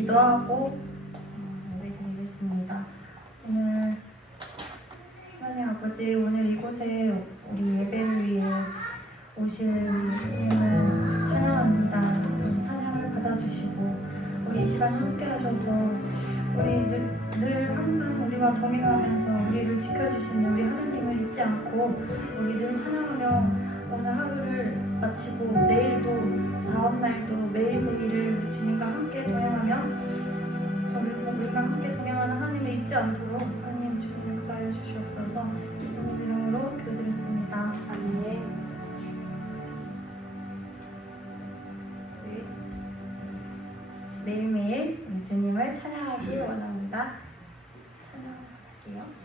기도하고 예배드리겠습니다. 오늘 하나님 아버지, 오늘 이곳에 우리 예배를 위해 오실 우리 예수님을 찬양합니다. 찬양을 받아주시고 우리 이 시간 함께 하셔서 우리 늘 항상 우리와 동행하면서 우리를 지켜주시는 우리 하나님을 잊지 않고 우리 늘 찬양하며 오늘 하루를 마치고 내일도 다음날도 매일매일을 우리 주님과 함께 동행하며 우리가 함께 동행하는 하나님을 잊지 않도록 하나님 주님 역사하여 주시옵소서. 예수님 이름으로 기도드렸습니다. 아멘. 매일매일 주님을 찬양하기 원합니다. 찬양할게요.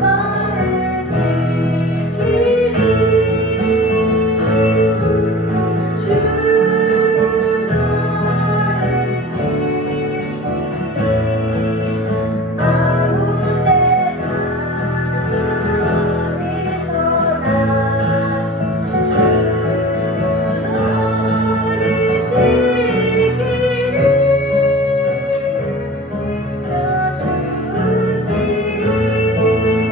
너를 지키리 주 너를 지키리 아무 때나 어디서나 주 너를 지키리 지켜주시리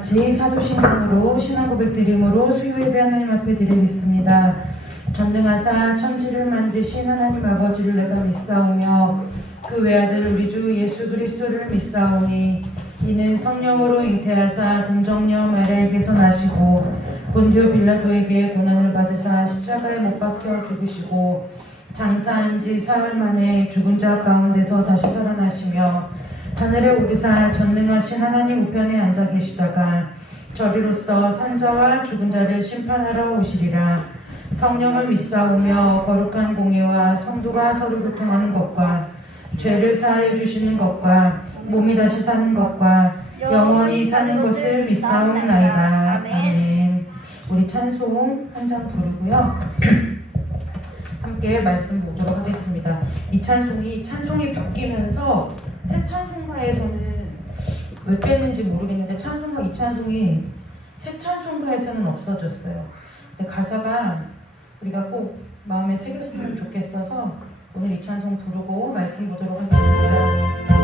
같이 사도신앙으로 신앙고백 드림으로 수요예배 하나님 앞에 드리겠습니다. 전능하사 천지를 만드신 하나님 아버지를 내가 믿사오며 그 외아들 우리 주 예수 그리스도를 믿사오니 이는 성령으로 잉태하사 동정녀 마리아에게서 나시고 본디오 빌라도에게 고난을 받으사 십자가에 못 박혀 죽으시고 장사한 지 사흘 만에 죽은 자 가운데서 다시 살아나시며 하늘에 오르사 전능하신 하나님 우편에 앉아 계시다가 저리로서 산자와 죽은 자를 심판하러 오시리라. 성령을 믿사오며 거룩한 공예와 성도가 서로 교통하는 것과 죄를 사하여 주시는 것과 몸이 다시 사는 것과 영원히 사는 것을 믿사옵나이다. 아멘. 우리 찬송 한 장 부르고요. 함께 말씀 보도록 하겠습니다. 이 찬송이 바뀌면서 새 찬송가에서는 왜 뺐는지 모르겠는데 찬송가 이 찬송이 새 찬송가에서는 없어졌어요. 근데 가사가 우리가 꼭 마음에 새겼으면 좋겠어서 오늘 이 찬송 부르고 말씀 보도록 하겠습니다.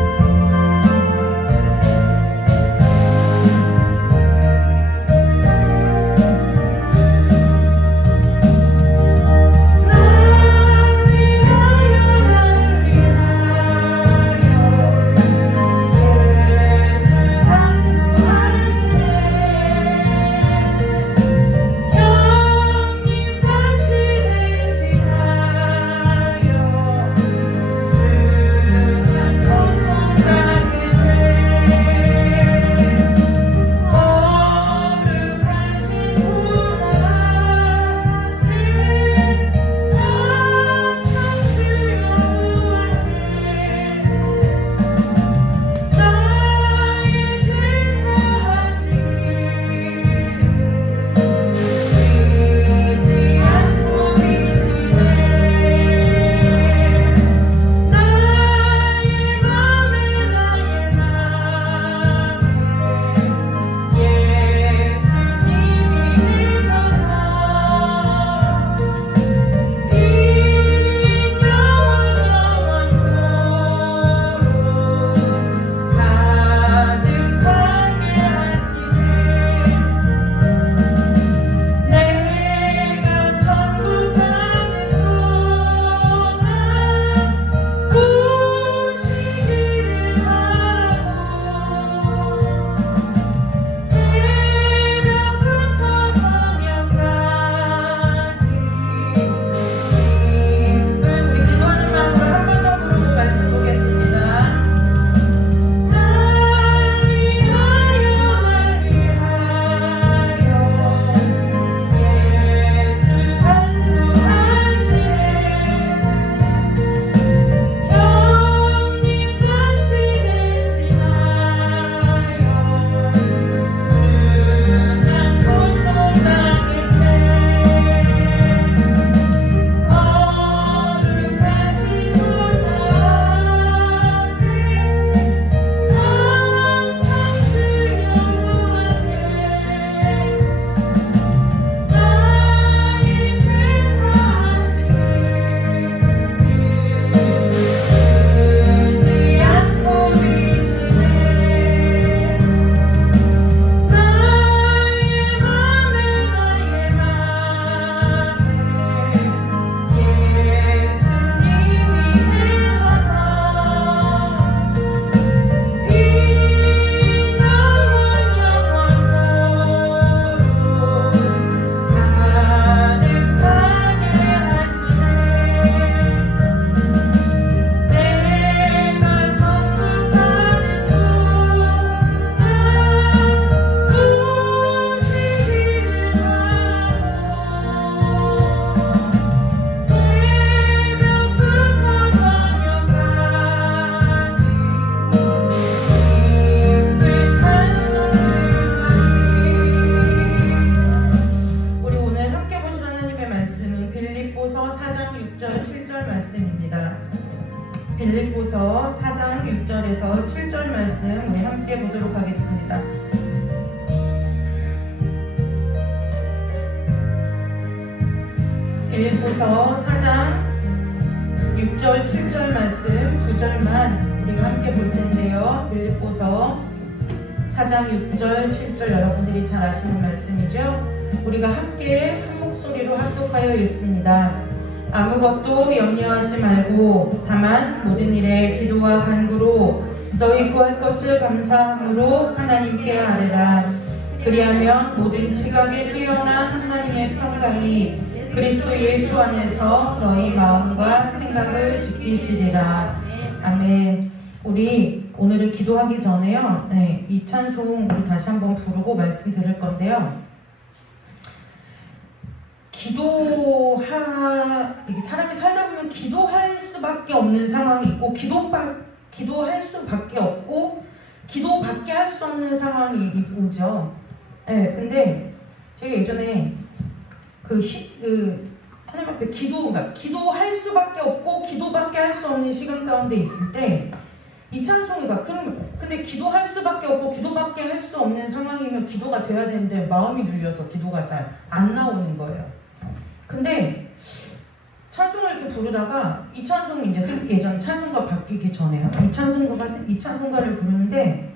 빌립보서 4장 6절에서 7절 말씀 우리 함께 보도록 하겠습니다. 빌립보서 4장 6절 7절 말씀 2절만 우리가 함께 볼 텐데요. 빌립보서 4장 6절 7절 여러분들이 잘 아시는 말씀이죠. 우리가 함께 한 목소리로 합독하여 읽습니다. 아무것도 염려하지 말고 다만 모든 일에 기도와 간구로 너희 구할 것을 감사함으로 하나님께 아뢰라. 그리하면 모든 지각에 뛰어난 하나님의 평강이 그리스도 예수 안에서 너희 마음과 생각을 지키시리라. 아멘. 우리 오늘은 기도하기 전에요. 이 찬송 우리 다시 한번 부르고 말씀 드릴 건데요. 이게 사람이 살다 보면 기도할 수밖에 없는 상황이 있고 기도할 수밖에 없고 기도밖에 할 수 없는 상황이 오죠. 근데 제가 예전에 하나님 앞에 기도할 수밖에 없고 기도밖에 할 수 없는 시간 가운데 있을 때 이 찬송이가 근데 기도할 수밖에 없고 기도밖에 할 수 없는 상황이면 기도가 돼야 되는데 마음이 눌려서 기도가 잘 안 나오는 거예요. 근데 찬송을 이렇게 부르다가 이 찬송이 이제 예전 찬송가 바뀌기 전에요. 이 찬송가를 부르는데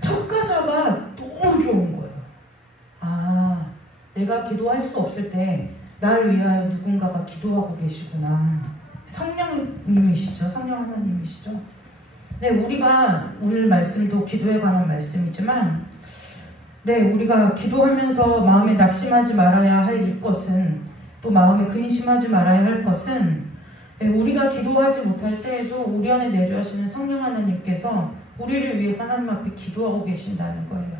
첫 가사가 너무 좋은 거예요. 아, 내가 기도할 수 없을 때 날 위하여 누군가가 기도하고 계시구나. 성령님이시죠. 성령 하나님이시죠. 네, 우리가 오늘 말씀도 기도에 관한 말씀이지만 우리가 기도하면서 마음에 낙심하지 말아야 할 것은 또 마음에 근심하지 말아야 할 것은 우리가 기도하지 못할 때에도 우리 안에 내주하시는 성령 하나님께서 우리를 위해서 하나님 앞에 기도하고 계신다는 거예요.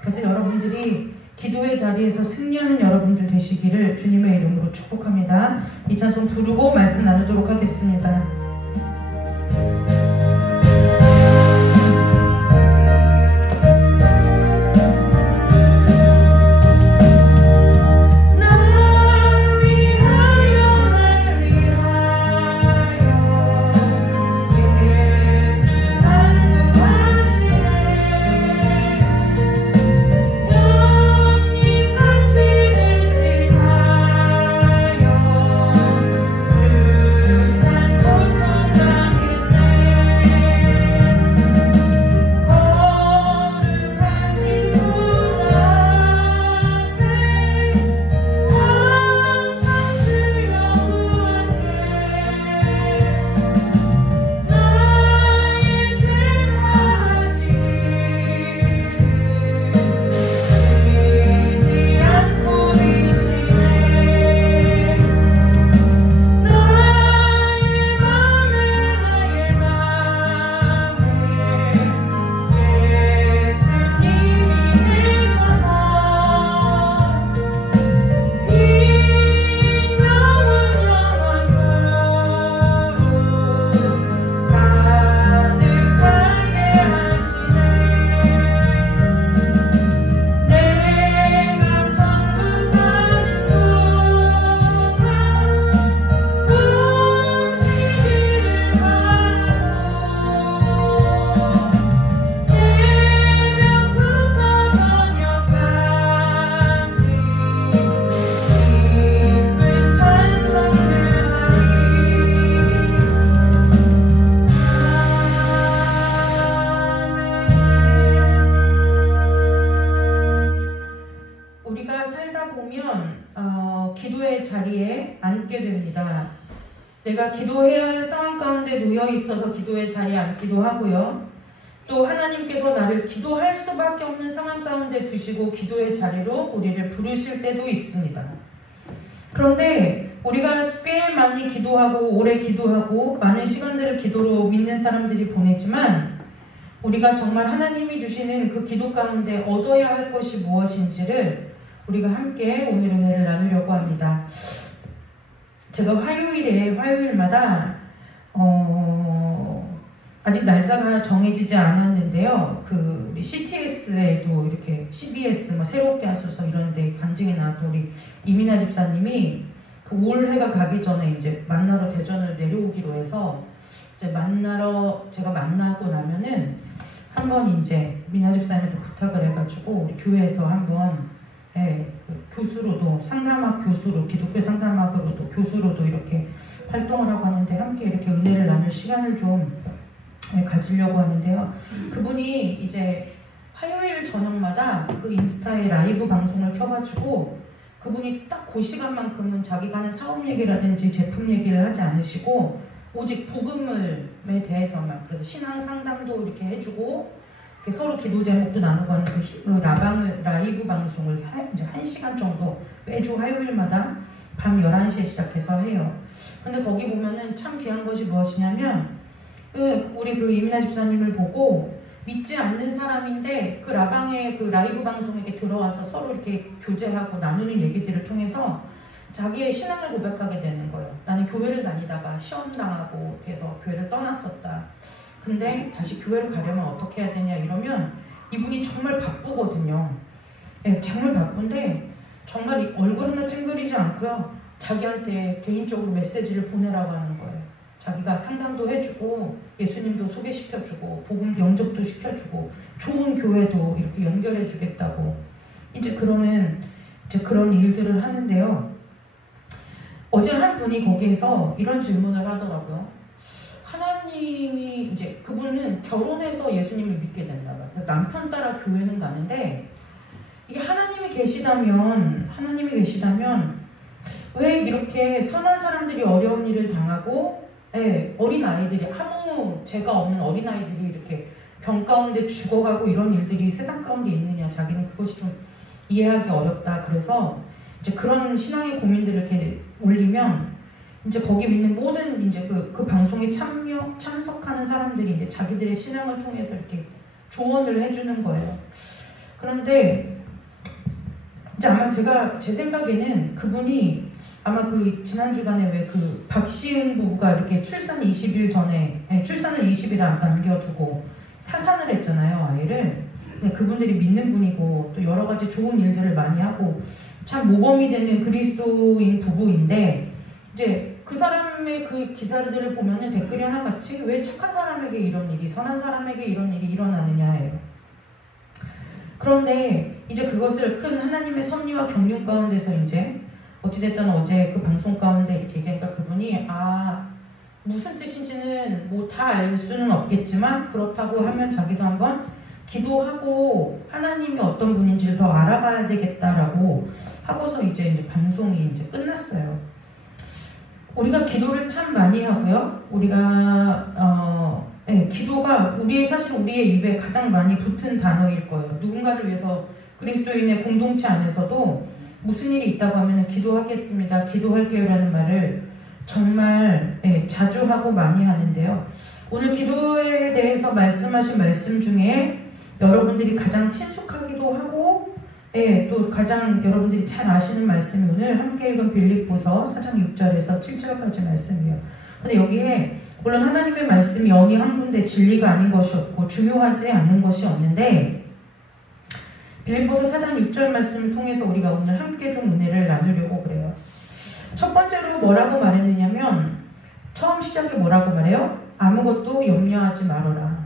그래서 여러분들이 기도의 자리에서 승리하는 여러분들 되시기를 주님의 이름으로 축복합니다. 이 찬송 부르고 말씀 나누도록 하겠습니다. 기도의 자리에 앉게 됩니다. 내가 기도해야 할 상황 가운데 놓여 있어서 기도의 자리에 앉기도 하고요. 또 하나님께서 나를 기도할 수밖에 없는 상황 가운데 두시고 기도의 자리로 우리를 부르실 때도 있습니다. 그런데 우리가 꽤 많이 기도하고 오래 기도하고 많은 시간들을 기도로 믿는 사람들이 보냈지만 우리가 정말 하나님이 주시는 그 기도 가운데 얻어야 할 것이 무엇인지를 우리가 함께 오늘 은혜를 나누려고 합니다. 제가 화요일마다 아직 날짜가 정해지지 않았는데요. 우리 CTS에도 이렇게 CBS 새롭게 하소서 이런데 간증이 나왔던 우리 이민아 집사님이 그 올해가 가기 전에 이제 만나러 대전을 내려오기로 해서 이제 제가 만나고 나면은 한번 이제 미나 집사님한테 부탁을 해가지고 우리 교회에서 한번 교수로도 상담학 교수로 기독교 상담학으로도 교수로도 이렇게 활동을 하고 하는데 함께 이렇게 은혜를 나눌 시간을 좀 가지려고 하는데요. 그분이 이제 화요일 화요일 저녁마다 그 인스타에 라이브 방송을 켜가지고 그분이 딱 그 시간만큼은 자기가 하는 사업 얘기라든지 제품 얘기를 하지 않으시고 오직 복음에 대해서만, 그래서 신앙 상담도 이렇게 해주고 이렇게 서로 기도 제목도 나누고 하는 그 라이브 방송을 이제 1시간 정도 매주 화요일마다 밤 11시에 시작해서 해요. 근데 거기 보면은 참 귀한 것이 무엇이냐면 우리 그 이민아 집사님을 보고 믿지 않는 사람인데 그 라방의 그 라이브 방송에 들어와서 서로 이렇게 교제하고 나누는 얘기들을 통해서 자기의 신앙을 고백하게 되는 거예요. 나는 교회를 다니다가 시험당하고 그래서 교회를 떠났었다. 근데 다시 교회로 가려면 어떻게 해야 되냐 이러면 이분이 정말 바쁘거든요. 네, 정말 바쁜데 정말 얼굴 하나 찡그리지 않고요. 자기한테 개인적으로 메시지를 보내라고 하는 거예요. 자기가 상담도 해주고 예수님도 소개시켜주고 복음 영접도 시켜주고 좋은 교회도 이렇게 연결해 주겠다고 이제 그런 일들을 하는데요. 어제 한 분이 거기에서 이런 질문을 하더라고요. 하나님이 이제 그분은 결혼해서 예수님을 믿게 된다. 남편 따라 교회는 가는데 이게 하나님이 계시다면 왜 이렇게 선한 사람들이 어려운 일을 당하고 어린 아이들이 아무 죄가 없는 어린 아이들이 이렇게 병 가운데 죽어가고 이런 일들이 세상 가운데 있느냐. 자기는 그것이 좀 이해하기 어렵다. 그래서 이제 그런 신앙의 고민들을 이렇게 올리면 이제 거기 있는 모든 이제 그 방송에 참석하는 사람들이 이제 자기들의 신앙을 통해서 이렇게 조언을 해주는 거예요. 그런데 이제 아마 제 생각에는 그분이 아마 그 지난 주간에 왜 그 박시은 부부가 이렇게 출산 20일 전에 출산을 20일 남겨두고 사산을 했잖아요, 아이를. 근데 그분들이 믿는 분이고 또 여러 가지 좋은 일들을 많이 하고 참 모범이 되는 그리스도인 부부인데 이제 그 사람의 그 기사들을 보면은 댓글이 하나같이 왜 착한 사람에게 이런 일이 선한 사람에게 이런 일이 일어나느냐예요. 그런데 이제 그것을 큰 하나님의 섭리와 경륜 가운데서 이제 어찌됐든 어제 그 방송 가운데 이렇게 얘기하니까 그분이 무슨 뜻인지는 뭐 다 알 수는 없겠지만 그렇다고 하면 자기도 한번 기도하고 하나님이 어떤 분인지를 더 알아봐야 되겠다라고 하고서 이제 방송이 이제 끝났어요. 우리가 기도를 참 많이 하고요. 우리가 기도가 사실 우리의 입에 가장 많이 붙은 단어일 거예요. 누군가를 위해서 그리스도인의 공동체 안에서도 무슨 일이 있다고 하면 기도하겠습니다. 기도할게요라는 말을 정말 자주 하고 많이 하는데요. 오늘 기도에 대해서 말씀하신 말씀 중에 여러분들이 가장 친숙하기도 하고 또 가장 여러분들이 잘 아시는 말씀이 오늘 함께 읽은 빌립보서 4장 6절에서 7절까지 말씀이에요. 근데 여기에 물론 하나님의 말씀이 영이 한 군데 진리가 아닌 것이 없고 중요하지 않는 것이 없는데 빌립보서 4장 6절 말씀을 통해서 우리가 오늘 함께 좀 은혜를 나누려고 그래요. 첫 번째로 뭐라고 말했느냐면 처음 시작에 뭐라고 말해요? 아무것도 염려하지 말아라.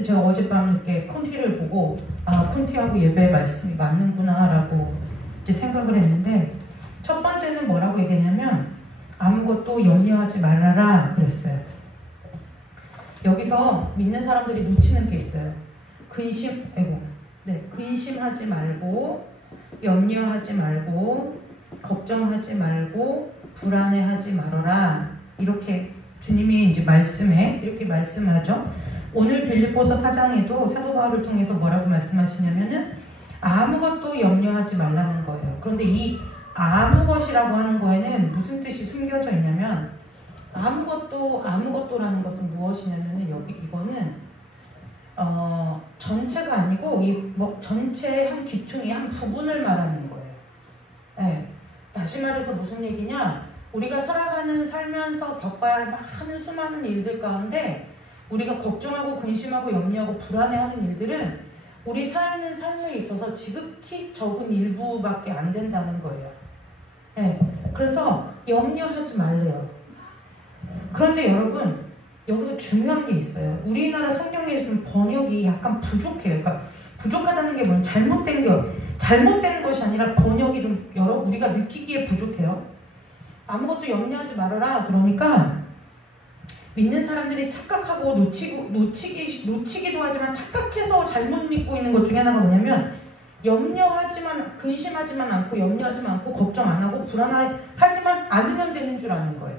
제가 어젯밤 늦게 콘티를 보고 콘티하고 예배 말씀이 맞는구나 라고 이제 생각을 했는데 첫 번째는 뭐라고 얘기했냐면 아무것도 염려하지 말아라 그랬어요. 여기서 믿는 사람들이 놓치는 게 있어요. 근심하지 말고 염려하지 말고 걱정하지 말고 불안해하지 말아라. 이렇게 주님이 이제 말씀에 이렇게 말씀하죠. 오늘 빌립보서 4장에도 사도 바울을 통해서 뭐라고 말씀하시냐면은 아무것도 염려하지 말라는 거예요. 그런데 이 아무 것이라고 하는 거에는 무슨 뜻이 숨겨져 있냐면 아무것도라는 것은 무엇이냐면은 이거는 전체가 아니고 전체의 한 귀퉁이 한 부분을 말하는 거예요. 다시 말해서 무슨 얘기냐? 우리가 살면서 겪어야 할 많은 수많은 일들 가운데 우리가 걱정하고 근심하고 염려하고 불안해하는 일들은 우리 사는 삶에 있어서 지극히 적은 일부밖에 안 된다는 거예요. 그래서 염려하지 말래요. 그런데 여러분 여기서 중요한 게 있어요. 우리나라 성경에서 좀 번역이 약간 부족해요. 그러니까 부족하다는 게 뭐냐? 잘못된 것이 아니라 번역이 좀 우리가 느끼기에 부족해요. 아무것도 염려하지 말아라. 그러니까 믿는 사람들이 착각하고 놓치기도 하지만 착각해서 잘못 믿고 있는 것 중에 하나가 뭐냐면 근심하지만 않고 염려하지만 않고 걱정 안 하고 불안하지만 않으면 되는 줄 아는 거예요.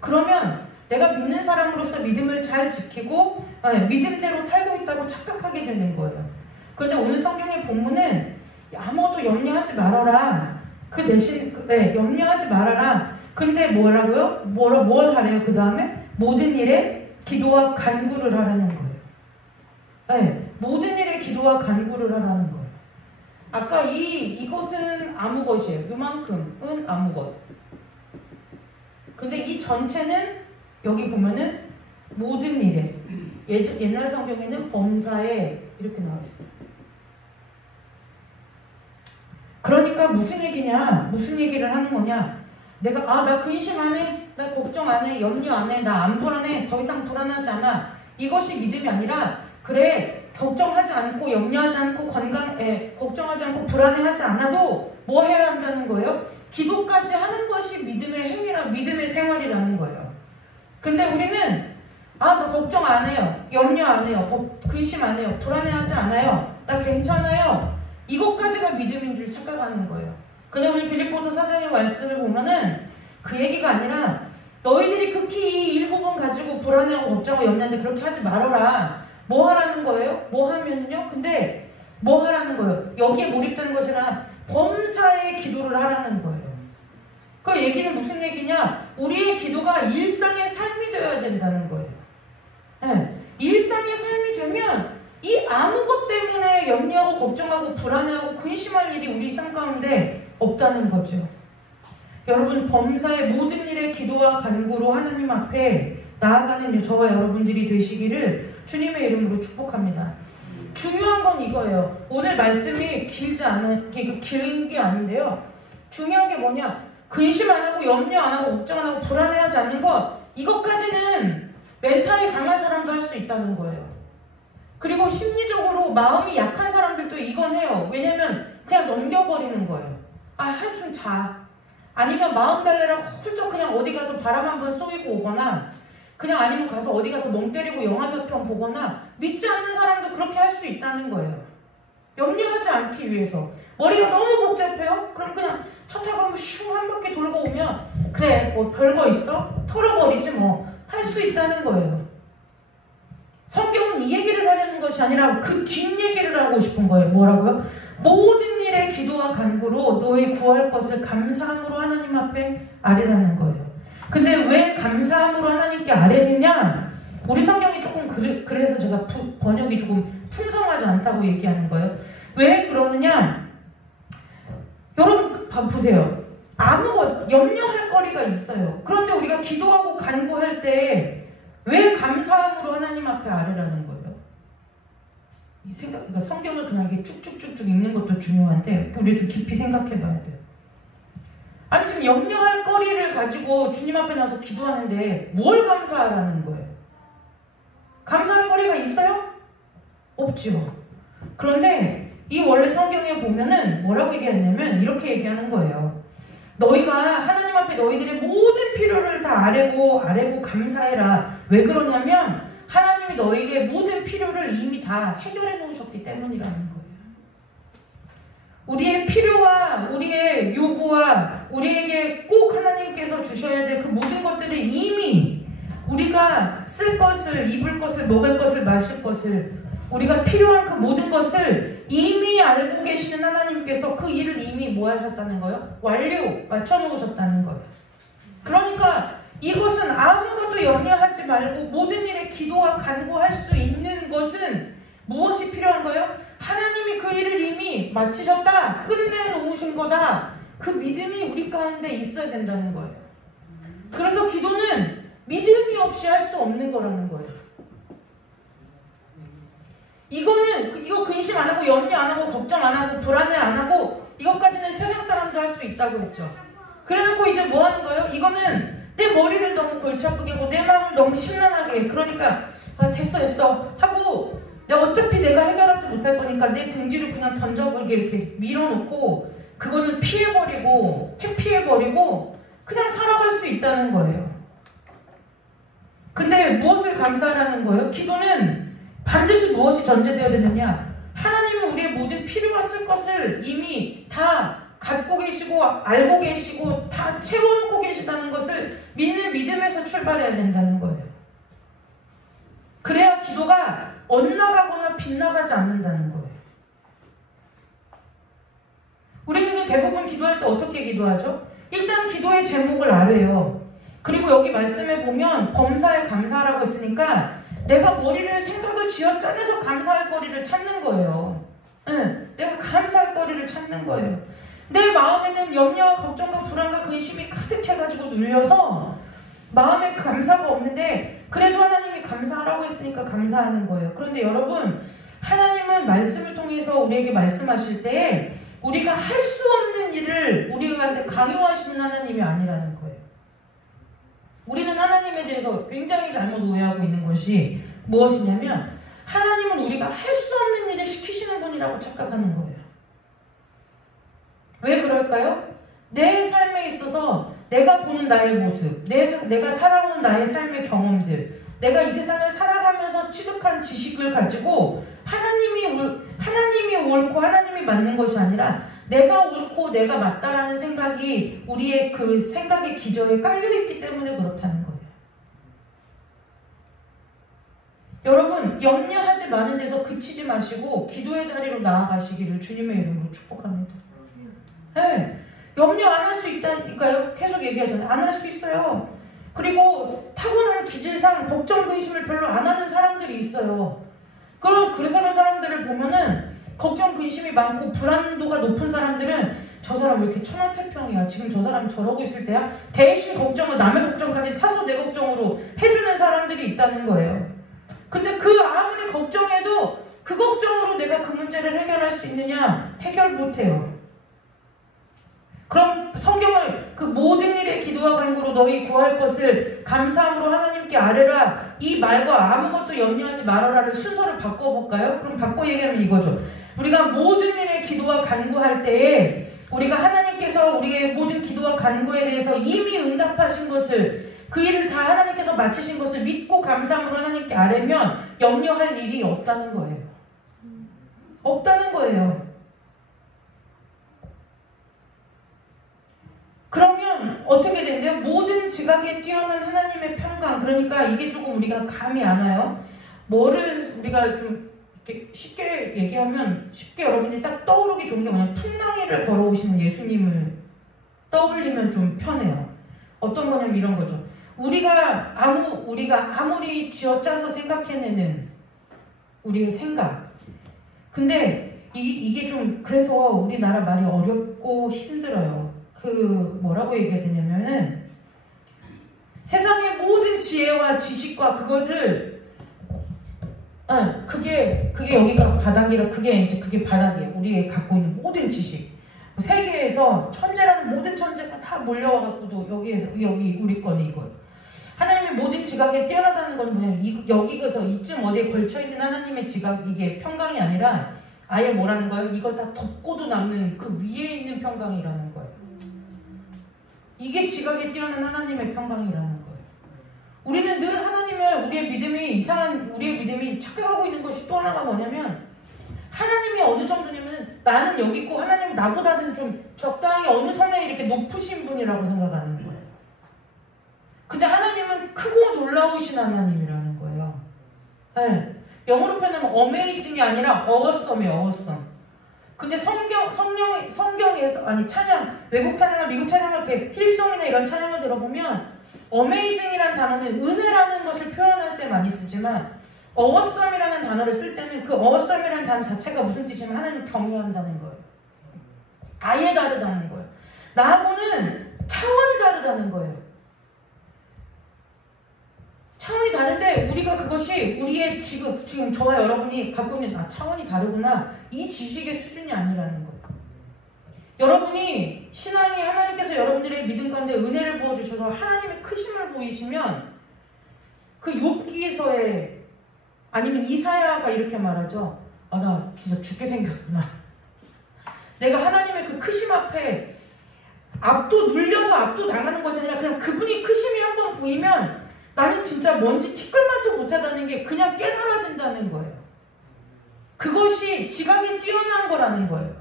그러면 내가 믿는 사람으로서 믿음을 잘 지키고 믿음대로 살고 있다고 착각하게 되는 거예요. 그런데 오늘 성경의 본문은 아무것도 염려하지 말아라. 그 대신 염려하지 말아라. 근데 뭐라고요? 뭘 하래요? 그 다음에 모든 일에 기도와 간구를 하라는 거예요. 모든 일에 기도와 간구를 하라는 거예요. 아까 이것은 아무 것이에요. 이만큼은 아무 것. 근데 이 전체는 여기 보면은 모든 일에, 옛날 성경에는 범사에 이렇게 나와 있어요. 그러니까 무슨 얘기냐? 무슨 얘기를 하는 거냐? 나 근심 안 해, 나 걱정 안 해, 염려 안 해, 나 안 불안해, 더 이상 불안하지 않아. 이것이 믿음이 아니라, 그래, 걱정하지 않고 염려하지 않고 걱정하지 않고 불안해하지 않아도 뭐 해야 한다는 거예요? 기도까지 하는 것이 믿음의 생활이라는 거예요. 근데 우리는 나 걱정 안 해요, 염려 안 해요, 근심 안 해요, 불안해하지 않아요, 나 괜찮아요. 이것까지가 믿음인 줄 착각하는 거예요. 근데 우리 빌립보서 4장의 말씀을 보면은 그 얘기가 아니라 너희들이 극히 이 일부분 가지고 불안해하고 걱정하고 염려하는데 그렇게 하지 말아라. 뭐 하라는 거예요? 뭐 하면요? 근데 뭐 하라는 거예요? 여기에 몰입되는 것이 아니라 범사의 기도를 하라는 거예요. 그 얘기는 무슨 얘기냐? 우리의 기도가 일상의 삶이 되어야 된다는 거예요. 일상의 삶이 되면 이 아무 것 때문에 염려하고 걱정하고 불안해하고 근심할 일이 우리 삶 가운데 없다는 거죠. 여러분, 범사의 모든 일에 기도와 간구로 하나님 앞에 나아가는 저와 여러분들이 되시기를 주님의 이름으로 축복합니다. 중요한 건 이거예요. 오늘 말씀이 긴 게 아닌데요. 중요한 게 뭐냐? 근심 안 하고 염려 안 하고 걱정 안 하고 불안해하지 않는 것, 이것까지는 멘탈이 강한 사람도 할 수 있다는 거예요. 그리고 심리적으로 마음이 약한 사람들도 이건 해요. 왜냐면 그냥 넘겨버리는 거예요. 한숨 자. 아니면 마음 달래라고 훌쩍 그냥 어디 가서 바람 한번 쏘이고 오거나, 그냥 아니면 가서 어디 가서 멍 때리고 영화 몇 편 보거나, 믿지 않는 사람도 그렇게 할 수 있다는 거예요. 염려하지 않기 위해서. 머리가 너무 복잡해요? 그럼 그냥 차 타고 한번 슝 한 바퀴 돌고 오면 그래, 뭐 별거 있어? 털어버리지 뭐. 할 수 있다는 거예요. 성경은 이 얘기를 하려는 것이 아니라 그 뒷얘기를 하고 싶은 거예요. 뭐라고요? 모든 일에 기도와 간구로 너희 구할 것을 감사함으로 하나님 앞에 아뢰라는 거예요. 근데 왜 감사함으로 하나님께 아뢰느냐? 우리 성경이 조금 그래서 제가 번역이 조금 풍성하지 않다고 얘기하는 거예요. 왜 그러느냐? 여러분 보세요. 아무것 염려할 거리가 있어요. 그런데 우리가 기도하고 간구할 때 왜 감사함으로 하나님 앞에 아뢰라는 거예요? 그러니까 성경을 그냥 이렇게 쭉쭉쭉쭉 읽는 것도 중요한데 우리 좀 깊이 생각해 봐야 돼요. 아니 지금 염려할 거리를 가지고 주님 앞에 나서 기도하는데 뭘 감사하라는 거예요? 감사할 거리가 있어요? 없죠. 그런데 이 원래 성경에 보면은 뭐라고 얘기했냐면 이렇게 얘기하는 거예요. 너희가 하나님 앞에 너희들의 모든 필요를 다 아뢰고 감사해라. 왜 그러냐면 하나님이 너희에게 모든 필요를 이미 다 해결해 놓으셨기 때문이라는 거예요. 우리의 필요와 우리의 요구와 우리에게 꼭 하나님께서 주셔야 될 그 모든 것들을 이미 우리가 쓸 것을, 입을 것을, 먹을 것을, 마실 것을, 우리가 필요한 그 모든 것을 이미 알고 계시는 하나님께서 그 일을 이미 뭐 하셨다는 거예요? 맞춰놓으셨다는 거예요. 그러니까 이것은 아무것도 염려하지 말고 모든 일에 기도와 간구할 수 있는 것은 무엇이 필요한 거예요? 하나님이 그 일을 이미 마치셨다, 끝내놓으신 거다. 그 믿음이 우리 가운데 있어야 된다는 거예요. 그래서 기도는 믿음이 없이 할 수 없는 거라는 거예요. 이거 근심 안 하고 염려 안 하고 걱정 안 하고 불안해 안 하고 이것까지는 세상 사람도 할 수 있다고 했죠. 그래놓고 이제 뭐 하는 거예요? 이거는 내 머리를 너무 골치 아프게 하고 내 마음을 너무 심란하게 해. 그러니까 됐어 하고 어차피 내가 해결하지 못할 거니까 내 등 뒤로 그냥 던져버리게 이렇게 밀어놓고 그거는 피해버리고 회피해버리고 그냥 살아갈 수 있다는 거예요. 근데 무엇을 감사하라는 거예요? 기도는 반드시 무엇이 전제되어야 되느냐? 하나님은 우리의 모든 필요와 쓸 것을 이미 다 갖고 계시고 알고 계시고 다 채워놓고 계시다는 것을 믿는 믿음에서 출발해야 된다는 거예요. 그래야 기도가 엇나가거나 빗나가지 않는다는 거예요. 우리는 대부분 기도할 때 어떻게 기도하죠? 일단 기도의 제목을 알아요. 그리고 여기 말씀에 보면 범사에 감사하라고 했으니까 내가 머리를 생각을 쥐어짜내서 감사할 거리를 찾는 거예요. 내가 감사할 거리를 찾는 거예요. 내 마음에는 염려와 걱정과 불안과 근심이 가득해가지고 눌려서 마음에 감사가 없는데 그래도 하나님이 감사하라고 했으니까 감사하는 거예요. 그런데 여러분, 하나님은 말씀을 통해서 우리에게 말씀하실 때 우리가 할 수 없는 일을 우리한테 강요하시는 하나님이 아니라는 거예요. 우리는 하나님에 대해서 굉장히 잘못 오해하고 있는 것이 무엇이냐면 하나님은 우리가 할 수 없는 일을 시키시는 분이라고 착각하는 거예요. 왜 그럴까요? 내 삶에 있어서 내가 보는 나의 모습, 내가 살아온 나의 삶의 경험들, 내가 이 세상을 살아가면서 취득한 지식을 가지고 하나님이 옳고 하나님이 맞는 것이 아니라 내가 옳고 내가 맞다라는 생각이 우리의 그 생각의 기저에 깔려있기 때문에 그렇다는 거예요. 여러분, 염려하지 마는 데서 그치지 마시고 기도의 자리로 나아가시기를 주님의 이름으로 축복합니다. 네, 염려 안 할 수 있다니까요. 계속 얘기하잖아요. 안 할 수 있어요. 그리고 타고난 기질상 걱정, 근심을 별로 안 하는 사람들이 있어요. 그래서 그런 사람들을 보면은 걱정, 근심이 많고 불안도가 높은 사람들은 저 사람 왜 이렇게 천하태평이야? 지금 저 사람 저러고 있을 때야? 대신 걱정을 남의 걱정까지 사서 내 걱정으로 해주는 사람들이 있다는 거예요. 근데 그 아무리 걱정해도 그 걱정으로 내가 그 문제를 해결할 수 있느냐? 해결 못해요. 그럼 성경을 그 모든 일에 기도와 간구로 너희 구할 것을 감사함으로 하나님께 아뢰라, 이 말과 아무것도 염려하지 말아라를 순서를 바꿔볼까요? 그럼 바꿔 얘기하면 이거죠. 우리가 모든 일에 기도와 간구할 때에 우리가 하나님께서 우리의 모든 기도와 간구에 대해서 이미 응답하신 것을, 그 일을 다 하나님께서 마치신 것을 믿고 감사함으로 하나님께 아뢰면 염려할 일이 없다는 거예요. 없다는 거예요. 그러면 어떻게 된대요? 모든 지각에 뛰어난 하나님의 평강. 그러니까 이게 조금 우리가 감이 안 와요. 뭐를 우리가 좀 이렇게 쉽게 얘기하면, 쉽게 여러분들이 딱 떠오르기 좋은 게 뭐냐면 풍랑이를 걸어오시는 예수님을 떠올리면 좀 편해요. 어떤 거냐면 이런 거죠. 우리가 아무리 쥐어짜서 생각해내는 우리의 생각. 근데 이게 좀, 그래서 우리나라 말이 어렵고 힘들어요. 뭐라고 얘기해야 되냐면은 세상의 모든 지혜와 지식과 그거를 그게 여기가 바닥이라, 그게 바닥이에요. 우리가 갖고 있는 모든 지식. 세계에서 천재라는 모든 천재가 다 몰려와갖고도 여기 우리 거는 이거예요. 하나님의 모든 지각에 뛰어나다는 건 뭐냐면 여기서 이쯤 어디에 걸쳐있는 하나님의 지각, 이게 평강이 아니라 아예 뭐라는 거예요? 이걸 다 덮고도 남는 그 위에 있는 평강이라는 거예요. 이게 지각에 뛰어난 하나님의 평강이라는 거예요. 우리는 늘 하나님을, 우리의 믿음이 착각하고 있는 것이 또 하나가 뭐냐면, 하나님이 어느 정도냐면 나는 여기 있고 하나님은 나보다는 좀 적당히 어느 선에 이렇게 높으신 분이라고 생각하는 거예요. 근데 하나님은 크고 놀라우신 하나님이라는 거예요. 네. 영어로 표현하면 어메이징이 아니라 어워썸이에요. 어워썸. 근데 성경에서, 찬양, 외국 찬양을, 미국 찬양을, 이렇게 힐송이나 이런 찬양을 들어보면 어메이징이라는 단어는 은혜라는 것을 표현할 때 많이 쓰지만 어워썸이라는 단어를 쓸 때는 그 어워썸이라는 단어 자체가 무슨 뜻이냐면 하나님 경외한다는 거예요. 아예 다르다는 거예요. 나하고는 차원이 다르다는 거예요. 차원이 다른데 우리가 그것이 우리의 지금 저와 여러분이 갖고 있는 차원이 다르구나, 이 지식의 수준이 아니라는 거예요. 여러분이 신앙이 하나님께서 여러분들의 믿음 가운데 은혜를 부어주셔서 하나님의 크심을 보이시면 그 욥기서에, 아니면 이사야가 이렇게 말하죠. 나 진짜 죽게 생겼구나. 내가 하나님의 그 크심 앞에 눌려서 압도당하는 것이 아니라 그냥 그분이 크심이 한번 보이면 나는 진짜 먼지 티끌만도 못하다는 게 그냥 깨달아진다는 거예요. 그것이 지각이 뛰어난 거라는 거예요.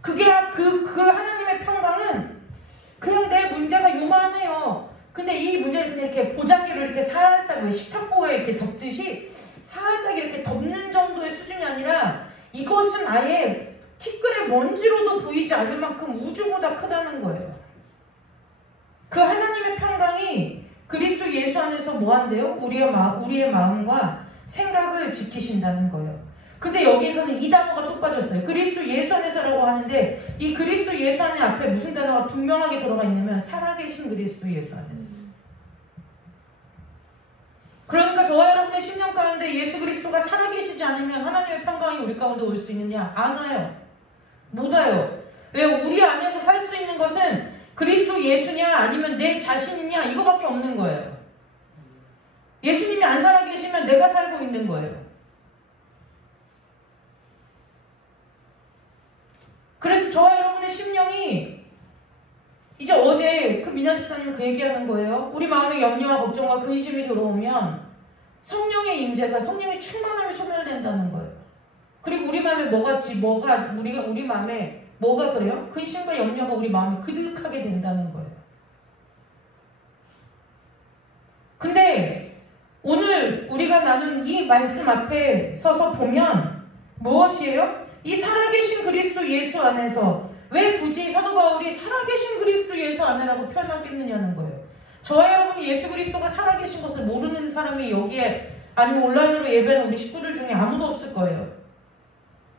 그게 그 하나님의 평강은 그냥 내 문제가 요만해요. 근데 이 문제를 그냥 이렇게 보자기로 이렇게 살짝 왜 식탁보에 이렇게 덮듯이 살짝 이렇게 덮는 정도의 수준이 아니라 이것은 아예 티끌의 먼지로도 보이지 않을 만큼 우주보다 크다는 거예요. 그 하나님의 평강이 그리스도 예수 안에서 뭐 한대요? 우리의 마음과 생각을 지키신다는 거예요. 근데 여기에서는 이 단어가 또 빠졌어요. 그리스도 예수 안에서라고 하는데 이 그리스도 예수 안에 앞에 무슨 단어가 분명하게 들어가 있냐면 살아계신 그리스도 예수 안에서. 그러니까 저와 여러분의 심령 가운데 예수 그리스도가 살아계시지 않으면 하나님의 평강이 우리 가운데 올 수 있느냐? 안 와요. 못 와요. 왜? 우리 안에서 살 수 있는 것은 그리스도 예수냐 아니면 내 자신이냐 이거밖에 없는 거예요. 예수님이 안 살아계시면 내가 살고 있는 거예요. 그래서 저와 여러분의 심령이 이제 어제 그 미나 집사님 그 얘기하는 거예요. 우리 마음에 염려와 걱정과 근심이 들어오면 성령의 임재가 성령의 충만함이 소멸된다는 거예요. 그리고 우리 마음에 우리 마음에 뭐가 그래요? 근심과 염려가 우리 마음에 그득하게 된다는 거예요. 근데 오늘 우리가 나눈 이 말씀 앞에 서서 보면 무엇이에요? 이 살아계신 그리스도 예수 안에서 왜 굳이 사도 바울이 살아계신 그리스도 예수 안에라고 표현하겠느냐는 거예요. 저와 여러분이 예수 그리스도가 살아계신 것을 모르는 사람이 여기에 아니면 온라인으로 예배하는 우리 식구들 중에 아무도 없을 거예요.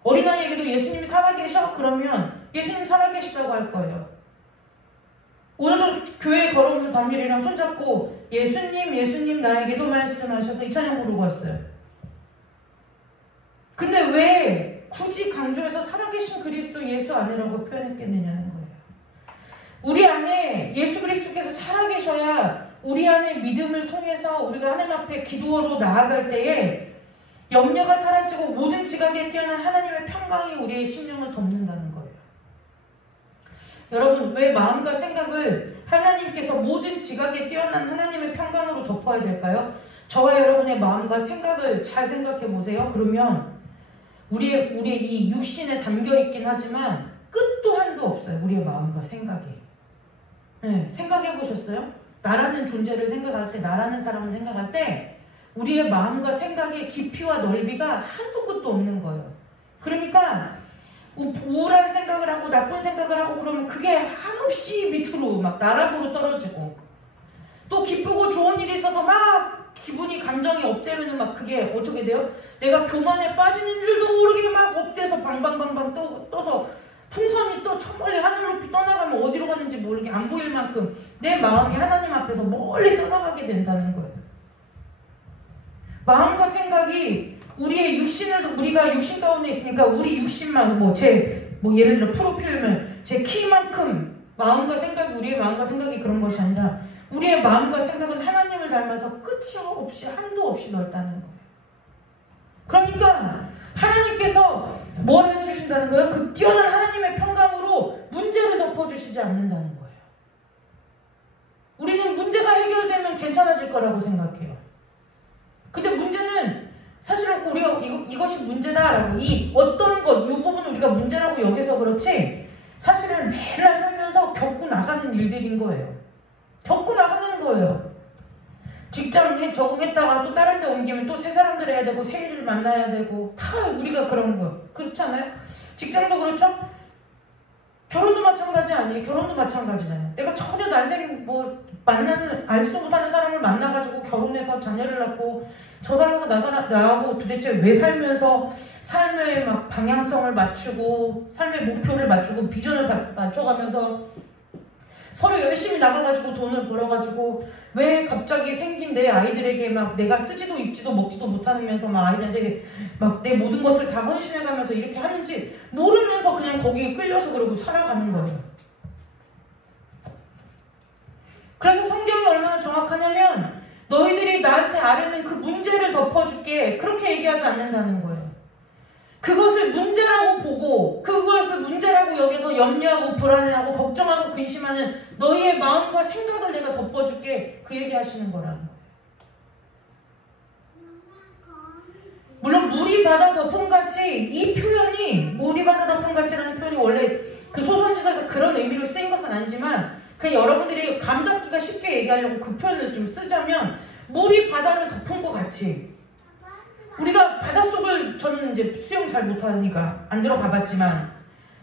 어린아이에게도 예수님이 살아계셔? 그러면 예수님 살아계시다고 할 거예요. 오늘도 교회에 걸어오면서 담율이랑 손잡고 예수님 나에게도 말씀하셔서 이 찬양 부르고 왔어요. 근데 왜 굳이 강조해서 살아계신 그리스도 예수 안에라고 표현했겠느냐는 거예요. 우리 안에 예수 그리스도께서 살아계셔야 우리 안에 믿음을 통해서 우리가 하나님 앞에 기도로 나아갈 때에 염려가 사라지고 모든 지각에 뛰어난 하나님의 평강이 우리의 심령을 덮는다는 거예요. 여러분, 왜 마음과 생각을 하나님께서 모든 지각에 뛰어난 하나님의 평강으로 덮어야 될까요? 저와 여러분의 마음과 생각을 잘 생각해 보세요. 그러면 우리의 이 육신에 담겨있긴 하지만 끝도 한도 없어요. 우리의 마음과 생각이. 네, 생각해 보셨어요? 나라는 존재를 생각할 때, 나라는 사람을 생각할 때 우리의 마음과 생각의 깊이와 넓이가 한도 끝도 없는 거예요. 그러니까 우울한 생각을 하고 나쁜 생각을 하고 그러면 그게 한없이 밑으로 막 나락으로 떨어지고, 또 기쁘고 좋은 일이 있어서 막 기분이 감정이 업되면 막 그게 어떻게 돼요? 내가 교만에 빠지는 줄도 모르게 막 업돼서 방방방방 떠서 풍선이 또 저 멀리 하늘 높이 떠나가면 어디로 가는지 모르게 안 보일 만큼 내 마음이 하나님 앞에서 멀리 떠나가게 된다는 거예요. 마음과 생각이 우리의 우리가 육신 가운데 있으니까 우리 육신만 예를 들어 프로필면 제 키만큼 마음과 생각이, 우리의 마음과 생각이 그런 것이 아니라 우리의 마음과 생각은 하나님을 닮아서 끝이 없이 한도 없이 넓다는 거예요. 그러니까 하나님께서 뭘 해주신다는 거예요? 그 뛰어난 하나님의 평강으로 문제를 덮어주시지 않는다는 거예요. 우리는 문제가 해결되면 괜찮아질 거라고 생각해요. 근데 문제는 사실은 우리가 이것이 문제다라고, 이 어떤 것, 이 부분을 우리가 문제라고 여겨서 그렇지 사실은 맨날 살면서 겪고 나가는 일들인 거예요. 겪고 나가는 거예요. 직장에 적응했다가 또 다른 데 옮기면 또 새 사람들 해야 되고 새 일을 만나야 되고 다 우리가 그런 거예요. 그렇지 않아요? 직장도 그렇죠? 결혼도 마찬가지 아니에요? 결혼도 마찬가지잖아요. 내가 전혀 난생 알지도 못하는 사람을 만나가지고 결혼해서 자녀를 낳고 저 사람하고 나하고 도대체 왜 살면서 삶의 막 방향성을 맞추고 삶의 목표를 맞추고 비전을 맞춰가면서 서로 열심히 나가가지고 돈을 벌어가지고 왜 갑자기 생긴 내 아이들에게 막 내가 쓰지도 입지도 먹지도 못하면서 막 아이들한테 막 내 모든 것을 다 헌신해가면서 이렇게 하는지 모르면서 그냥 거기에 끌려서 그러고 살아가는 거예요. 그래서 성경이 얼마나 정확하냐면 너희들이 나한테 아뢰는 그 문제를 덮어줄게, 그렇게 얘기하지 않는다는 거예요. 그것을 문제라고 보고 그것을 문제라고 여기서 염려하고 불안해하고 걱정하고 근심하는 너희의 마음과 생각을 내가 덮어줄게, 그 얘기하시는 거라는 거예요. 여러분, 물이 바다 덮음같이, 이 표현이, 물이 바다 덮음같이라는 표현이 원래 그 소선지서에서 그런 의미로 쓰인 것은 아니지만, 그냥 여러분들이 감잡기가 쉽게 얘기하려고 그 표현을 좀 쓰자면, 물이 바다를 덮은 것 같이, 우리가 바닷속을, 저는 이제 수영 잘 못하니까 안 들어가 봤지만,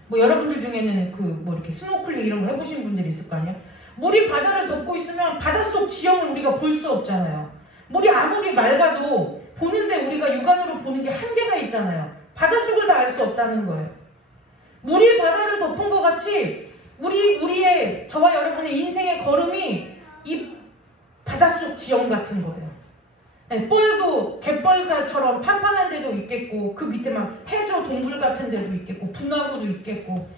뭐 여러분들 중에는 그 뭐 이렇게 스노클링 이런 거 해보신 분들이 있을 거 아니야? 물이 바다를 덮고 있으면 바닷속 지형을 우리가 볼 수 없잖아요. 물이 아무리 맑아도 보는데 우리가 육안으로 보는 게 한계가 있잖아요. 바닷속을 다 알 수 없다는 거예요. 물이 바다를 덮은 것 같이 우리의, 저와 여러분의 인생의 걸음이 이 바닷속 지형 같은 거예요. 네, 뻘도 갯벌처럼 판판한 데도 있겠고, 그 밑에 막 해저 동굴 같은 데도 있겠고, 분화구도 있겠고,